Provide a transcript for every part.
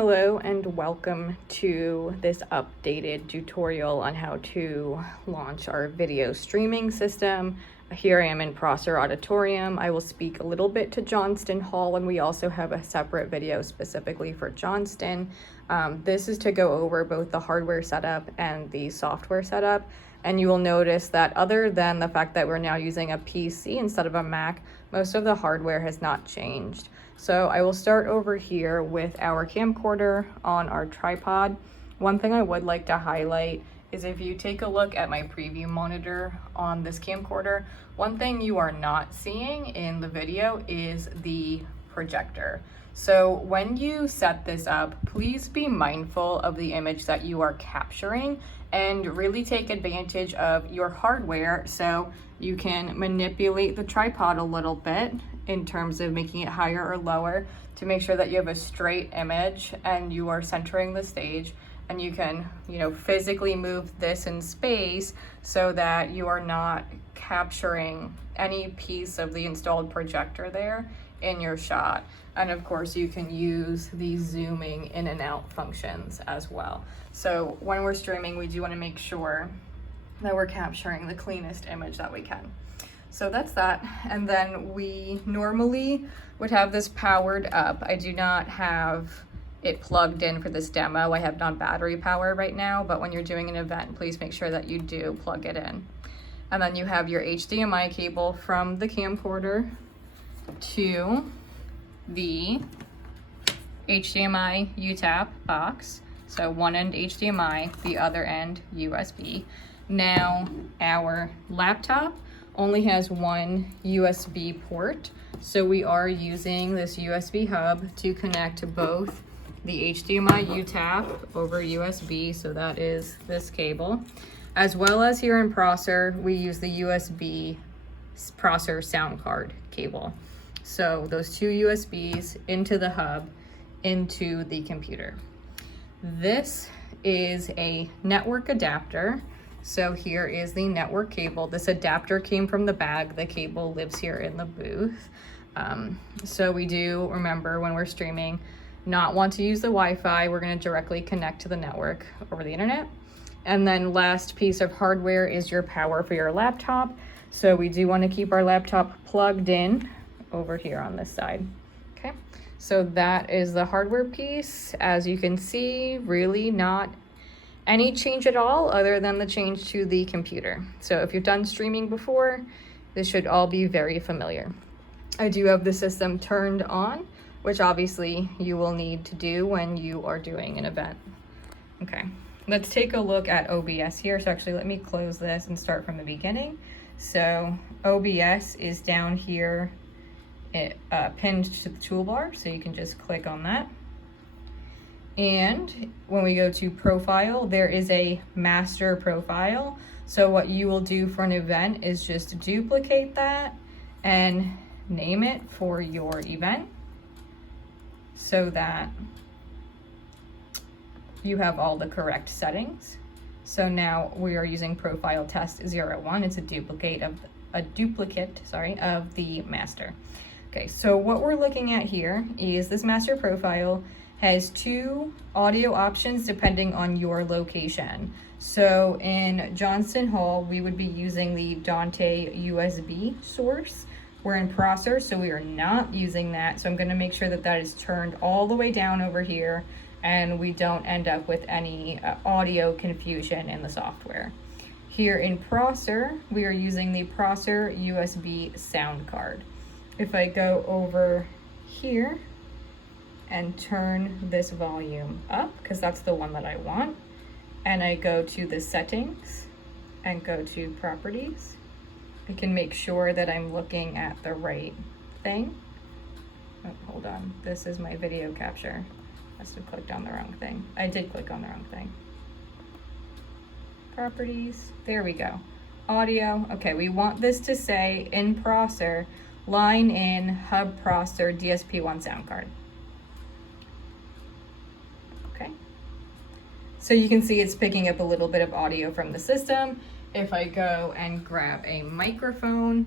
Hello and welcome to this updated tutorial on how to launch our video streaming system. Here I am in Prosser Auditorium. I will speak a little bit to Johnston Hall, and we also have a separate video specifically for Johnston. This is to go over both the hardware setup and the software setup. And you will notice that other than the fact that we're now using a PC instead of a Mac, most of the hardware has not changed. So I will start over here with our camcorder on our tripod. One thing I would like to highlight is if you take a look at my preview monitor on this camcorder, one thing you are not seeing in the video is the projector. So when you set this up, please be mindful of the image that you are capturing and really take advantage of your hardware so you can manipulate the tripod a little bit in terms of making it higher or lower to make sure that you have a straight image and you are centering the stage, and you can, physically move this in space so that you are not capturing any piece of the installed projector there in your shot. And of course you can use the zooming in and out functions as well. So when we're streaming, we do want to make sure that we're capturing the cleanest image that we can. So that's that. And then we normally would have this powered up. I do not have it plugged in for this demo. I have non-battery power right now, but when you're doing an event, please make sure that you do plug it in. And then you have your HDMI cable from the camcorder to the HDMI UTAP box. So one end HDMI, the other end USB. Now our laptop only has one USB port, so we are using this USB hub to connect to both the HDMI UTAP over USB, so that is this cable, as well as here in Prosser, we use the USB Prosser sound card cable. So those two USBs into the hub, into the computer. This is a network adapter. So here is the network cable. This adapter came from the bag. The cable lives here in the booth. So we do, remember, when we're streaming, not want to use the Wi-Fi. We're going to directly connect to the network over the internet. And then last piece of hardware is your power for your laptop. So we do want to keep our laptop plugged in over here on this side. Okay, so that is the hardware piece. As you can see, really not any change at all other than the change to the computer. So if you've done streaming before, this should all be very familiar. I do have the system turned on, which obviously you will need to do when you are doing an event. Okay, let's take a look at OBS here. So actually let me close this and start from the beginning. So OBS is down here, pinned to the toolbar, so you can just click on that. And when we go to profile, there is a master profile. So what you will do for an event is just duplicate that and name it for your event so that you have all the correct settings. So now we are using profile test 01. It's a duplicate of the master. Okay, so what we're looking at here is this master profile has two audio options depending on your location. So in Johnston Hall, we would be using the Dante USB source. We're in Prosser, so we are not using that. So I'm gonna make sure that that is turned all the way down over here and we don't end up with any audio confusion in the software. Here in Prosser, we are using the Prosser USB sound card. If I go over here and turn this volume up, because that's the one that I want, and I go to the settings and go to properties, I can make sure that I'm looking at the right thing. Oh, hold on, this is my video capture. I must have clicked on the wrong thing. I did click on the wrong thing. Properties, there we go. Audio, okay, we want this to say in Prosser, line in Hub Prosser DSP1 sound card. Okay, so you can see it's picking up a little bit of audio from the system. If I go and grab a microphone,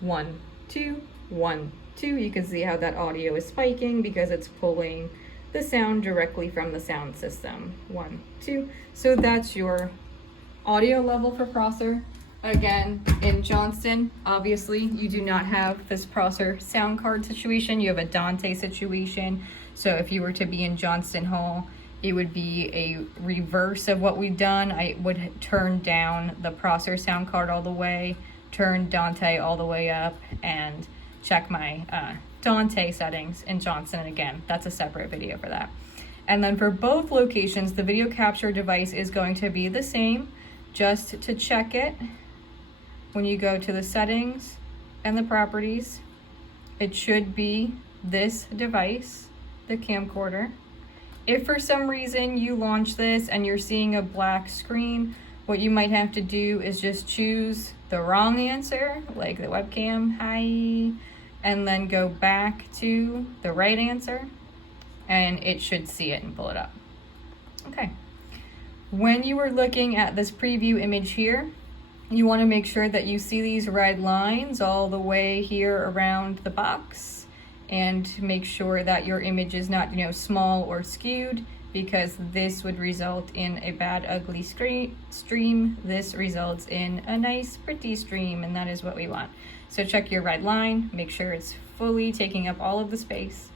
1, 2, 1, 2. You can see how that audio is spiking because it's pulling the sound directly from the sound system. 1, 2. So that's your audio level for Prosser. Again, in Johnston, obviously, you do not have this Prosser sound card situation. You have a Dante situation. So if you were to be in Johnston Hall, it would be a reverse of what we've done. I would turn down the Prosser sound card all the way, turn Dante all the way up, and check my Dante settings in Johnston. And again, that's a separate video for that. And then for both locations, the video capture device is going to be the same. Just to check it, when you go to the settings and the properties, it should be this device, the camcorder. If for some reason you launch this and you're seeing a black screen, what you might have to do is just choose the wrong answer, like the webcam, hi, and then go back to the right answer, and it should see it and pull it up. Okay. When you are looking at this preview image here, you want to make sure that you see these red lines all the way here around the box, and make sure that your image is not, small or skewed, because this would result in a bad, ugly stream. This results in a nice, pretty stream, and that is what we want. So check your red line, make sure it's fully taking up all of the space,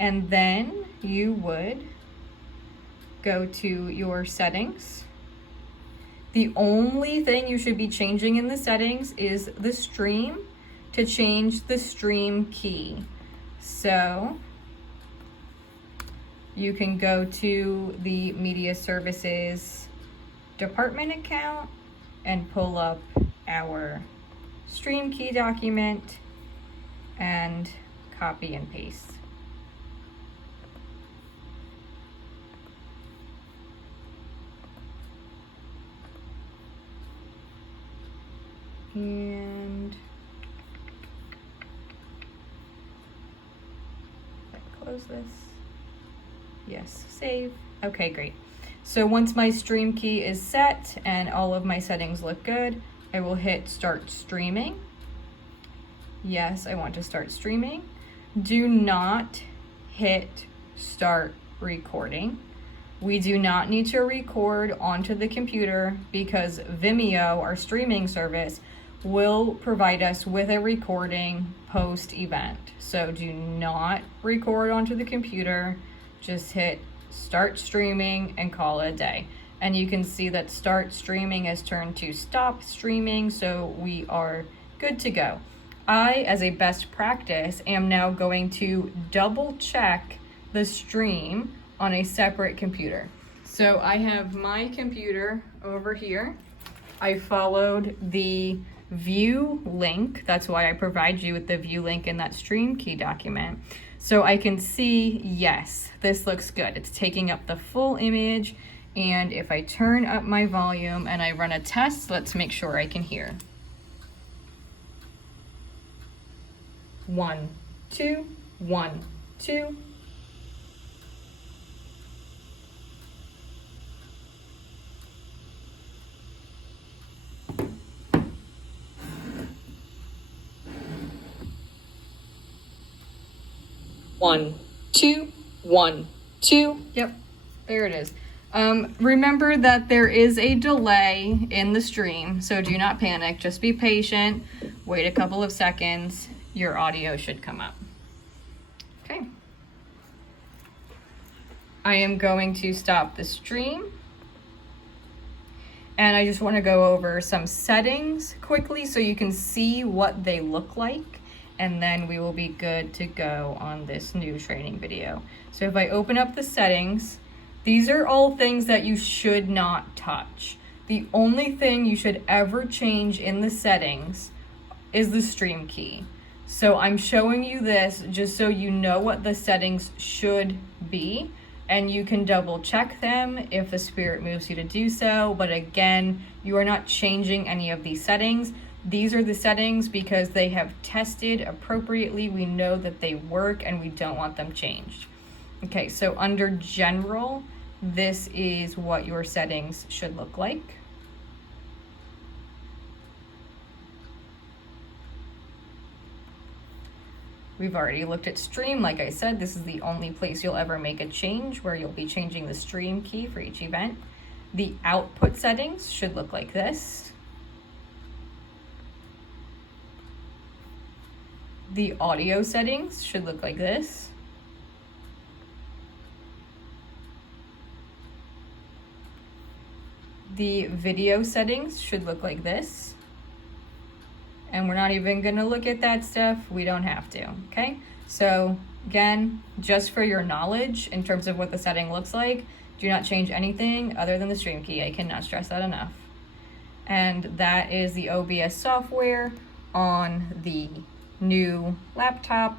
and then you would go to your settings. The only thing you should be changing in the settings is the stream, to change the stream key. So you can go to the media services department account and pull up our stream key document and copy and paste. And close this. Yes, save. Okay, great. So once my stream key is set and all of my settings look good, I will hit start streaming. Yes, I want to start streaming. Do not hit start recording. We do not need to record onto the computer because Vimeo, our streaming service, will provide us with a recording post-event. So do not record onto the computer. Just hit start streaming and call it a day. And you can see that start streaming has turned to stop streaming, so we are good to go. I, as a best practice, am now going to double check the stream on a separate computer. So I have my computer over here. I followed the view link. That's why I provide you with the view link in that stream key document. So I can see, yes, this looks good. It's taking up the full image. And if I turn up my volume and I run a test, let's make sure I can hear. 1, 2, 1, 2. One, two, 1, 2. Yep, there it is. Remember that there is a delay in the stream, so do not panic. Just be patient. Wait a couple of seconds. Your audio should come up. Okay. I am going to stop the stream. And I just want to go over some settings quickly so you can see what they look like. And then we will be good to go on this new training video. So if I open up the settings, these are all things that you should not touch. The only thing you should ever change in the settings is the stream key. So I'm showing you this just so you know what the settings should be, and you can double check them if the spirit moves you to do so. But again, you are not changing any of these settings. These are the settings because they have tested appropriately. We know that they work and we don't want them changed. Okay, so under general, this is what your settings should look like. We've already looked at stream. Like I said, this is the only place you'll ever make a change, where you'll be changing the stream key for each event. The output settings should look like this. The audio settings should look like this. The video settings should look like this. And we're not even gonna look at that stuff. We don't have to, okay? So again, just for your knowledge in terms of what the setting looks like, do not change anything other than the stream key. I cannot stress that enough. And that is the OBS software on the new laptop,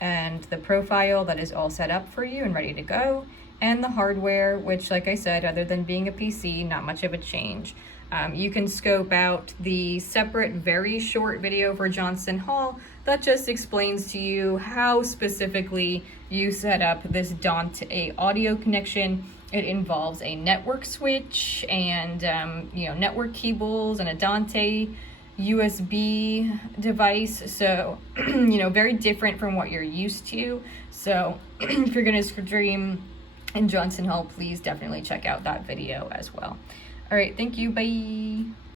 and the profile that is all set up for you and ready to go, and the hardware, which, like I said, other than being a PC, not much of a change. You can scope out the separate, very short video for Johnston Hall that just explains to you how specifically you set up this Dante audio connection. It involves a network switch and network cables and a Dante USB device. So very different from what you're used to. So if you're gonna stream in Johnston Hall, please definitely check out that video as well. All right, thank you, bye.